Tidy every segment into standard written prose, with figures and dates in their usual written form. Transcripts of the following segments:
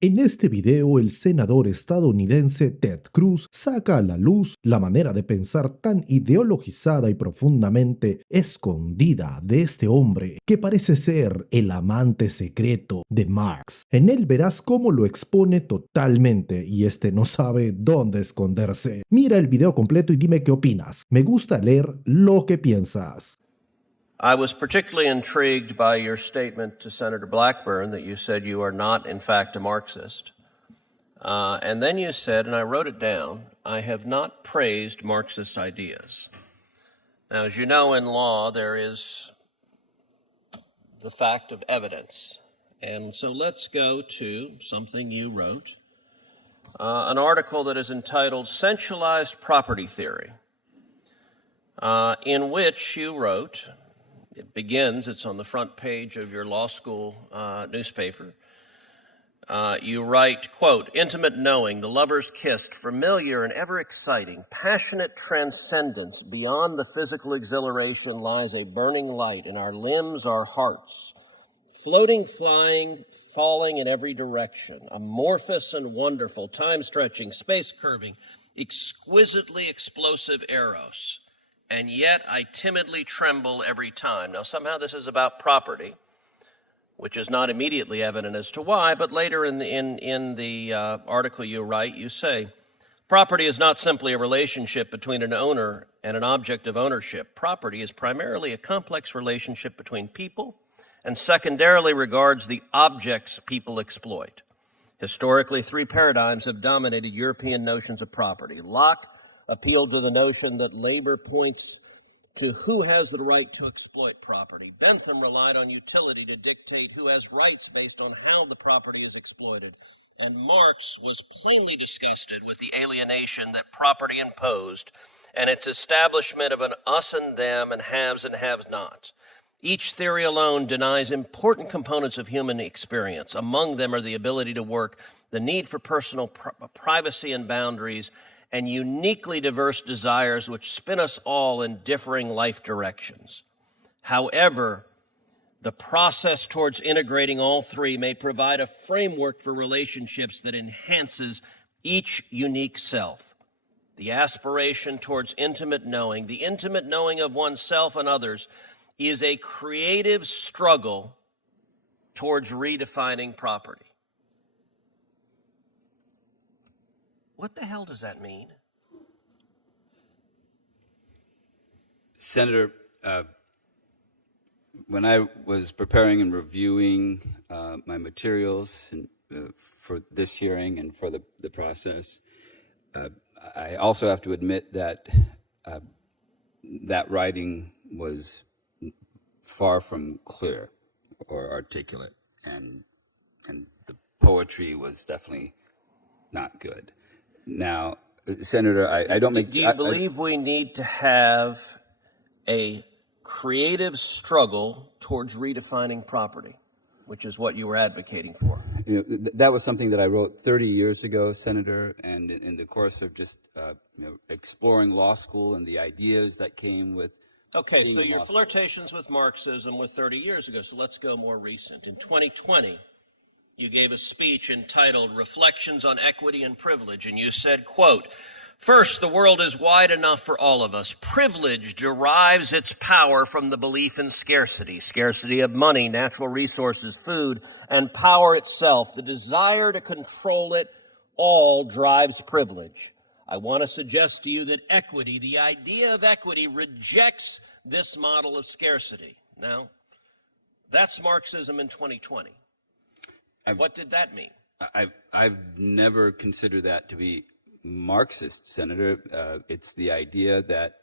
En este video, el senador estadounidense Ted Cruz saca a la luz la manera de pensar tan ideologizada y profundamente escondida de este hombre que parece ser el amante secreto de Marx. En él verás cómo lo expone totalmente y este no sabe dónde esconderse. Mira el video completo y dime qué opinas. Me gusta leer lo que piensas. I was particularly intrigued by your statement to Senator Blackburn that you said you are not, in fact, a Marxist. And then you said, and I wrote it down, I have not praised Marxist ideas. Now, as you know, in law, there is the fact of evidence. And so let's go to something you wrote, an article that is entitled Centralized Property Theory, in which you wrote, it begins, it's on the front page of your law school newspaper. You write, quote, intimate knowing, the lovers kissed, familiar and ever exciting, passionate transcendence. Beyond the physical exhilaration lies a burning light in our limbs, our hearts, floating, flying, falling in every direction, amorphous and wonderful, time-stretching, space-curving, exquisitely explosive eros. And yet I timidly tremble every time. Now, somehow this is about property, which is not immediately evident as to why, but later in the article you write, you say, property is not simply a relationship between an owner and an object of ownership. Property is primarily a complex relationship between people and secondarily regards the objects people exploit. Historically, three paradigms have dominated European notions of property. Locke appealed to the notion that labor points to who has the right to exploit property. Bentham relied on utility to dictate who has rights based on how the property is exploited. And Marx was plainly disgusted with the alienation that property imposed and its establishment of an us and them and haves and have-nots. Each theory alone denies important components of human experience. Among them are the ability to work, the need for personal privacy and boundaries, and uniquely diverse desires which spin us all in differing life directions. However, the process towards integrating all three may provide a framework for relationships that enhances each unique self. The aspiration towards intimate knowing, the intimate knowing of oneself and others, is a creative struggle towards redefining property. What the hell does that mean? Senator, when I was preparing and reviewing my materials for this hearing and for the process, I also have to admit that that writing was far from clear or articulate, and the poetry was definitely not good. Now, Senator, I don't make... Do you believe we need to have a creative struggle towards redefining property, which is what you were advocating for? You know, that was something that I wrote 30 years ago, Senator, and in the course of just exploring law school and the ideas that came with... Okay, so your flirtations with Marxism was 30 years ago, so let's go more recent. In 2020, you gave a speech entitled Reflections on Equity and Privilege, and you said, quote, first, the world is wide enough for all of us. Privilege derives its power from the belief in scarcity, scarcity of money, natural resources, food, and power itself. The desire to control it all drives privilege. I want to suggest to you that equity, the idea of equity, rejects this model of scarcity. Now, that's Marxism in 2020. What did that mean? I've never considered that to be Marxist, Senator. It's the idea that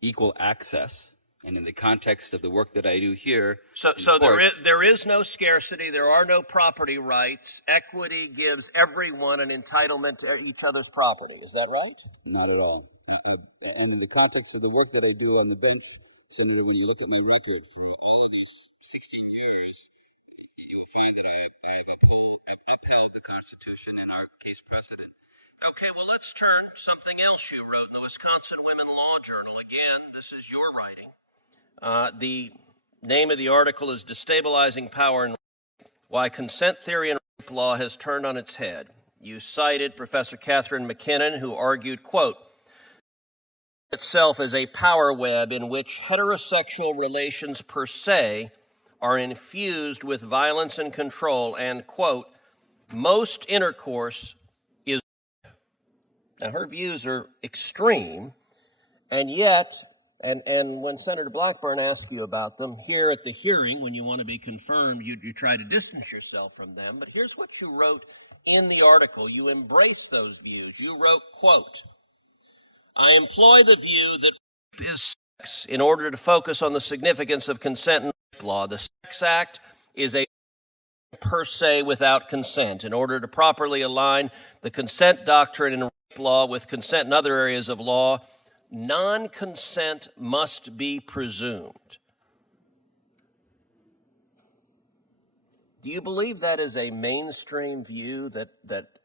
equal access, and in the context of the work that I do here... So there is no scarcity, there are no property rights. Equity gives everyone an entitlement to each other's property. Is that right? Not at all. And in the context of the work that I do on the bench, Senator, when you look at my record for all of these 16 years, you will find that I've upheld the Constitution and our case precedent. Okay, well, let's turn to something else you wrote in the Wisconsin Women Law Journal. Again, this is your writing. The name of the article is Destabilizing Power and Why Consent Theory and rape law has turned on its head. You cited Professor Catherine McKinnon, who argued, quote, itself as a power web in which heterosexual relations per se are infused with violence and control, and, quote, most intercourse is. Now, her views are extreme, and yet, and when Senator Blackburn asks you about them, here at the hearing, when you want to be confirmed, you try to distance yourself from them. But here's what you wrote in the article. You embrace those views. You wrote, quote, I employ the view that rape is sex in order to focus on the significance of consent in rape law. The Sex Act is a per se without consent. In order to properly align the consent doctrine in rape law with consent in other areas of law, non-consent must be presumed. Do you believe that is a mainstream view, that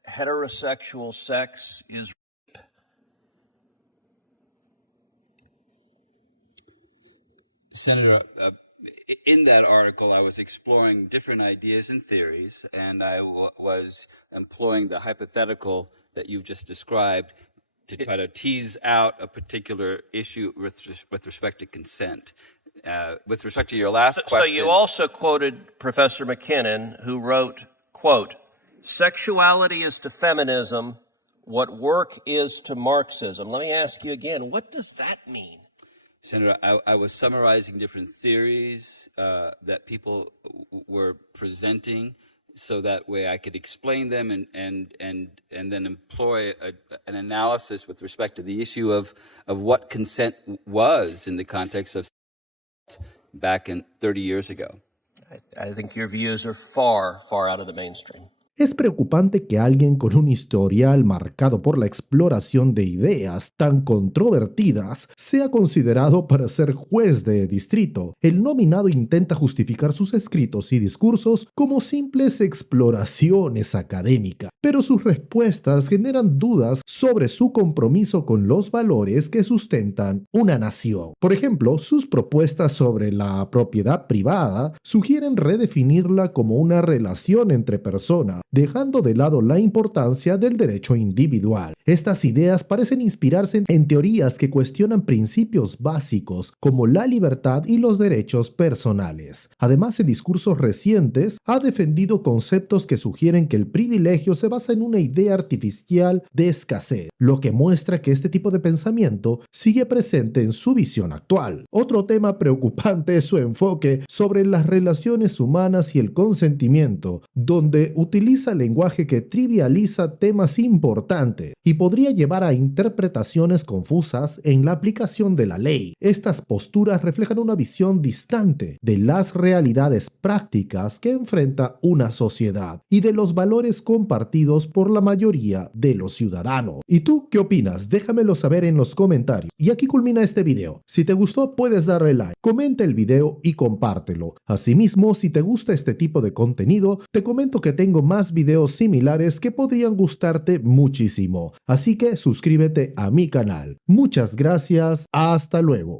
heterosexual sex is rape? Senator, in that article, I was exploring different ideas and theories, and I was employing the hypothetical that you've just described to try to tease out a particular issue with respect to consent. With respect to your last question... So you also quoted Professor McKinnon, who wrote, quote, sexuality is to feminism what work is to Marxism. Let me ask you again, what does that mean? Senator, I was summarizing different theories that people were presenting, so that way I could explain them and then employ an analysis with respect to the issue of what consent was in the context of back in 30 years ago. I think your views are far, far out of the mainstream. Es preocupante que alguien con un historial marcado por la exploración de ideas tan controvertidas sea considerado para ser juez de distrito. El nominado intenta justificar sus escritos y discursos como simples exploraciones académicas, pero sus respuestas generan dudas sobre su compromiso con los valores que sustentan una nación. Por ejemplo, sus propuestas sobre la propiedad privada sugieren redefinirla como una relación entre personas, dejando de lado la importancia del derecho individual. Estas ideas parecen inspirarse en teorías que cuestionan principios básicos como la libertad y los derechos personales. Además, en discursos recientes, ha defendido conceptos que sugieren que el privilegio se basa en una idea artificial de escasez, lo que muestra que este tipo de pensamiento sigue presente en su visión actual. Otro tema preocupante es su enfoque sobre las relaciones humanas y el consentimiento, donde utiliza lenguaje que trivializa temas importantes y podría llevar a interpretaciones confusas en la aplicación de la ley. Estas posturas reflejan una visión distante de las realidades prácticas que enfrenta una sociedad y de los valores compartidos por la mayoría de los ciudadanos. ¿Y tú qué opinas? Déjamelo saber en los comentarios. Y aquí culmina este video. Si te gustó, puedes darle like, comenta el video y compártelo. Asimismo, si te gusta este tipo de contenido, te comento que tengo más videos similares que podrían gustarte muchísimo. Así que suscríbete a mi canal. Muchas gracias. Hasta luego.